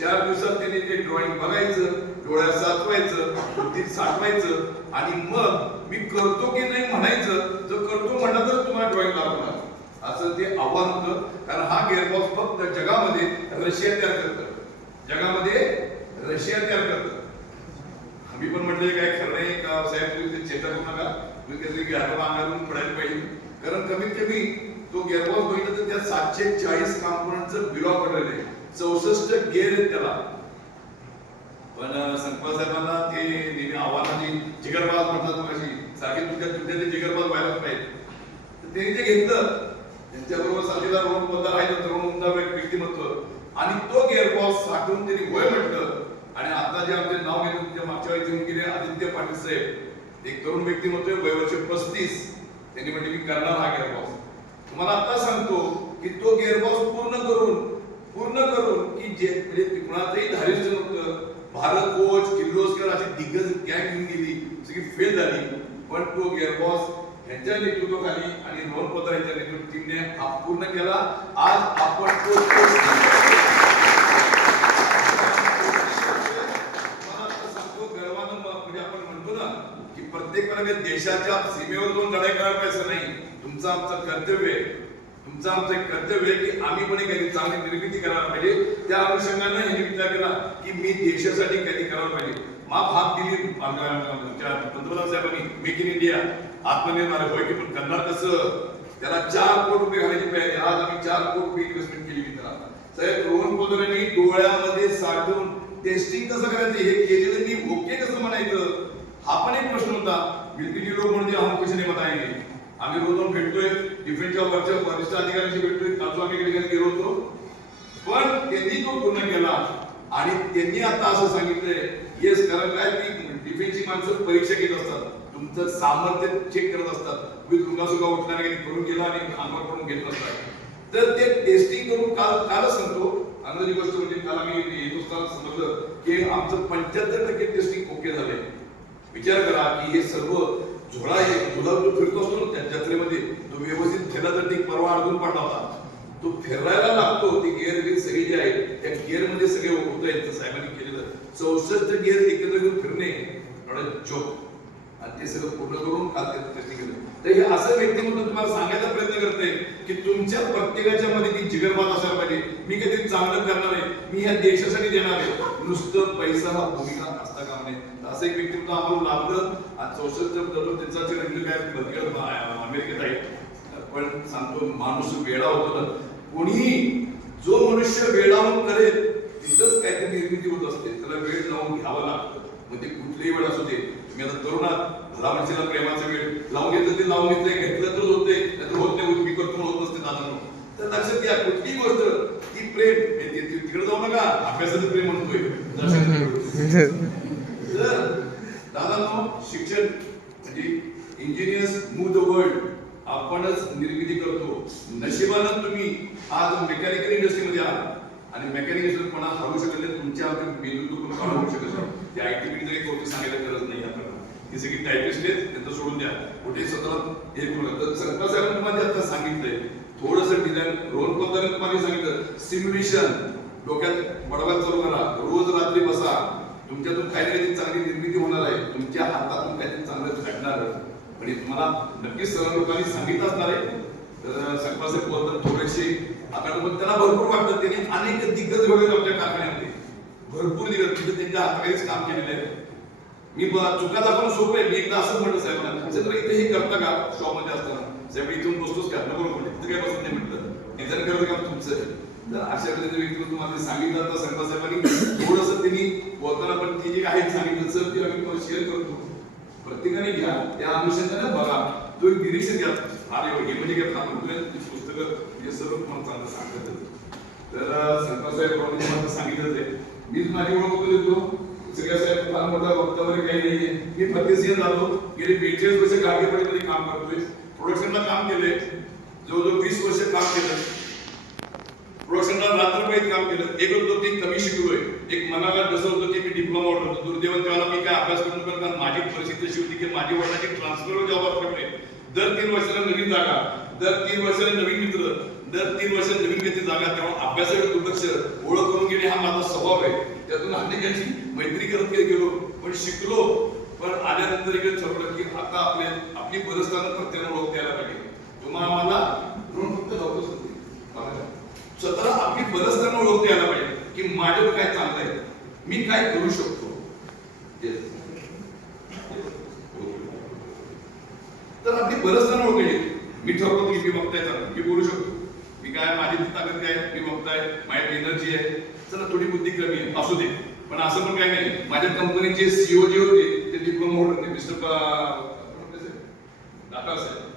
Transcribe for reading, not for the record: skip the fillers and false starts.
4 दिवसात त्यांनी ते ड्रॉइंग बघायचं, डोळ्यात साचवायचं, बुद्धीत साठवायचं आणि मग मी करतो की नाही म्हणायचं. जर करतो म्हणलं तर तुम्हाला ड्रॉइंग लागणार. असं ते आव्हान होतं. कारण हा गिअरबॉक्स फक्त जगामध्ये रशिया तयार करतं. जगामध्ये रशिया तयार करतं. आम्ही पण म्हटले काय खरं नाही का साहेब, तुम्ही ते चेता करू नका, तुम्ही काहीतरी घ्यायला अंगातून पडायला पाहिजे. कारण कमीत कमी तो गिअरबॉक्स बघितलं तर त्यात 740 कॉम्पोनंटचं बिल ऑफ पडलेलं आहे. 64 गिअर आहेत त्याला. पण संकपाल साहेबांना ते नेहमी आव्हानाची जिगरबाज म्हणतात मग अशी सारखी तुमच्या ते जिगरबाज व्हायला पाहिजे. तर त्यांनी ते घेतलं. त्यांच्याबरोबर साथीदार म्हणून पोतदार आहे, तरुण उमदा व्यक्तिमत्व, आणि तो गिअरबॉक्स साठवून त्यांनी होय म्हटलं. आणि आता जे आमचे नाव घेतलं तुमच्या मागच्या वेळी येऊन गेले आदित्य पाटील साहेब, एक तरुण व्यक्तिमत्व, वयवर्ष 35, त्यांनी म्हटले मी करणार हा गिअरबॉक्स. तुम्हाला आता सांगतो की तो गिअरबॉक्स पूर्ण करून की जे म्हणजे कुणाचंही धारिष्ट्य नव्हतं. भारत कोच, किर्लोस्कर अशी दिग्गज गँग येऊन गेली, सगळी फेल झाली. पण तो गिअरबॉक्स यांच्या नेतृत्वाखाली आणि रोहन पोतदार यांच्या नेतृत्व टीमने हा पूर्ण केला. आज आपण की प्रत्येकाला देशाच्या सीमेवर जाऊन लढाई करायला पाहिजे नाही. तुमचं आमचं कर्तव्य आहे. तुमचं आमचं कर्तव्य आहे की आम्ही पण काही चांगली निर्मिती करायला पाहिजे. त्या अनुषंगाने यांनी विचार केला की मी देशासाठी काही करायला पाहिजे. माप हात दिली पंतप्रधान साहेबांनी मेक इन इंडिया, आत्मनिर्भर होय की, पण करणार कसं? त्याला 4 कोटी रुपये घालायची पाहिजे. आज आम्ही 4 कोटी रुपये इन्व्हेस्टमेंट केली मित्रांनो. साहेब रोहन पोतदारांनी डोळ्यामध्ये साठवून टेस्टिंग कसं करायचं हे केलेलं, मी ओके कसं म्हणायचं, हा पण एक प्रश्न होता. बिलकिनी लोक म्हणजे हम कुछ नहीं बताएंगे. आम्ही रोज भेटतोय, डिफेन्सच्या वरच्या वरिष्ठ अधिकाऱ्यांशी भेटतोय, काल आम्ही गेलो होतो. पण त्यांनी तो पूर्ण केला. आणि त्यांनी आता असं सांगितलंय येस, कारण काय की डिफेन्सची माणसं परीक्षा घेत असतात, तुमचं सामर्थ्य चेक करत असतात. विथ रुगासुगा उठल्याने करून गेला आणि अंगावर पडून घेत नसतात. तर ते टेस्टिंग करून कालच सांगतो, आनंदाची गोष्ट म्हणजे काल आम्ही येत असताना समजलं की आमचं 75% टेस्टिंग ओके झालंय. विचार करा की हे सर्व झोळा जो फिरतो असतो ना त्या जत्रेमध्ये, तो व्यवस्थित फिरला तर ते परवा अडकून पडला होता. तो फिरायला लागतो. ते गिअर बिल सगळे जे आहेत त्या गिअर मध्ये सगळे होत आहेत. साहेबांनी केलेलं 64 गिअर एकत्र घेऊन फिरणे एवढा जोक, आणि ते सगळं पूर्ण करून काल टेस्टिंग केलं. तर हे असं व्यक्तिमत्व तुम्हाला सांगायचा प्रयत्न करते की तुमच्या प्रत्येकाच्या मध्ये ती जिगरबाज असायला पाहिजे. मी काहीतरी चांगलं करणार आहे, मी ह्या देशासाठी देणार आहे. नुसतं पैसा हा भूमिका असता कामा नये. असं एक व्यक्तिमत्व आम्हाला लागलं. आणि 64 त्यांचा काय अमेरिकेत आहे. पण सांगतो माणूस वेडा होतो. कोणीही जो मनुष्य वेळावून करेल तिथंच काहीतरी निर्मिती होत असते. त्याला वेळ लावून घ्यावा लागतं. म्हणजे कुठलीही वेळ असू दे. तुम्ही आता तरुणात भला म्हणशीला प्रेमाचा वेळ लावून घेतलं ते लावून घेतलं तर होते, नाहीतर होत नाही. मी करतो होत नसते दादा. तर लक्षात घ्या, कुठली गोष्ट ती प्रेम तिकडे जाऊ नका. अभ्यासाचं प्रेम म्हणतोय तर दादा. शिक्षण म्हणजे इंजिनियर्स मूव द वर्ल्ड, आपणच निर्मिती करतो. नशिबानं तुम्ही आज मेकॅनिकल इंडस्ट्रीमध्ये आहात आणि मेकॅनिकल पण हरवू शकत नाही. तुमच्या मेंदूत पण काढू शकत नाही. ते आयटी जरी कोणती सांगायला गरज नाही आपल्याला. ती सगळी टायपिस्ट आहेत, त्यांचं सोडून द्या. कुठे स्वतः हे करू नका. संकल्प साहेबांनी तुम्हाला आता सांगितलंय थोडंसं डिझाईन. रोहन पोतदारांनी तुम्हाला सांगितलं सिम्युलेशन डोक्यात बडवायला चालू करा. रोज रात्री बसा. तुमच्यातून काहीतरी चांगली निर्मिती होणार आहे. तुमच्या हातातून काहीतरी चांगलं घडणार आहे. आणि तुम्हाला नक्कीच सर्व लोकांनी सांगितलं असणार आहे. तर संकल्प साहेब थोडेसे आता त्यांना भरपूर वाटतं. त्यांनी अनेक दिग्गज घडवले आमच्या कारखान्यामध्ये. भरपूर दिग्गज तिथे त्यांच्या हाताखालीच काम केलेलं आहे. मी चुका दाखवणं सोपं आहे. मी एकदा असंच म्हटलं साहेबांना, इथे हे करता का शॉप मध्ये असताना? साहेब इथून बसतोच का नको म्हटलं, तिथे काय बसत नाही म्हटलं. डिझाईन करत का तुमचं? तर अशा पद्धतीने व्यक्ती तुम्हाला सांगितलं आता संकल्प साहेबांनी थोडंसं त्यांनी बोलताना पण ती जे आहेत सांगितलं सर ते आम्ही तुम्हाला शेअर करतो. प्रत्येकाने घ्या. त्या अनुषंगाने बघा. तो एक निरीक्षण घ्या. अरे हे म्हणजे काय पुस्तकं हे सर्व तुम्हाला चांगलं सांगत. तर संकल्प साहेब सांगितलं आहे. मीच माझी ओळख देतो. सगळ्या साहेब फार मोठा वक्ता वगैरे काही नाहीये. मी प्रत्येक झालो. गेले 42 वर्ष गाडगेपडीमध्ये काम करतोय. प्रोडक्शनला काम केलंय. जवळजवळ 20 वर्ष काम केलं. प्रोडक्शनला रात्रपाळीत काम केलं. एक होतो ते कमी शिकलोय. एक मनाला कसं होतं की मी डिप्लोमा होतो. दुर्दैवाने त्याला मी काय अभ्यास करून करणार. माझी परिस्थिती अशी होती की माझी वडिलांची ट्रान्सफर जॉब असल्यामुळे दर 3 वर्षाला नवीन जागा, दर 3 वर्षाला नवीन मित्र, दर 3 वर्ष नवीन घेतली जागा, तेव्हा अभ्यासाकडे दुर्लक्ष, ओळख करून घेणे हा माझा स्वभाव आहे. त्यातून अनेकांची मैत्री करत गेलो, पण शिकलो. पण आल्यानंतर एक ठरवलं की आता आपली बरसताना प्रत्येकाला ओळख द्यायला पाहिजे. तुम्हाला आम्हाला फक्त जाऊच स्वतःला आपली बरसताना ओळख द्यायला पाहिजे की माझ्यावर काय चाललंय, मी काय करू शकतो. तर आपली बरसताना ओळख येईल. मी ठरवतो की मी बघताय, चालू मी बोलू शकतो, मी काय, माझी ताकद काय, मी बघताय, माझी एनर्जी आहे. चला थोडी बुद्धी कमी आहे असू दे, पण असं पण काय नाही. माझ्या कंपनीचे सीईओ जे होते ते डिप्लोमा होते, मिस्टर टाटा साहेब,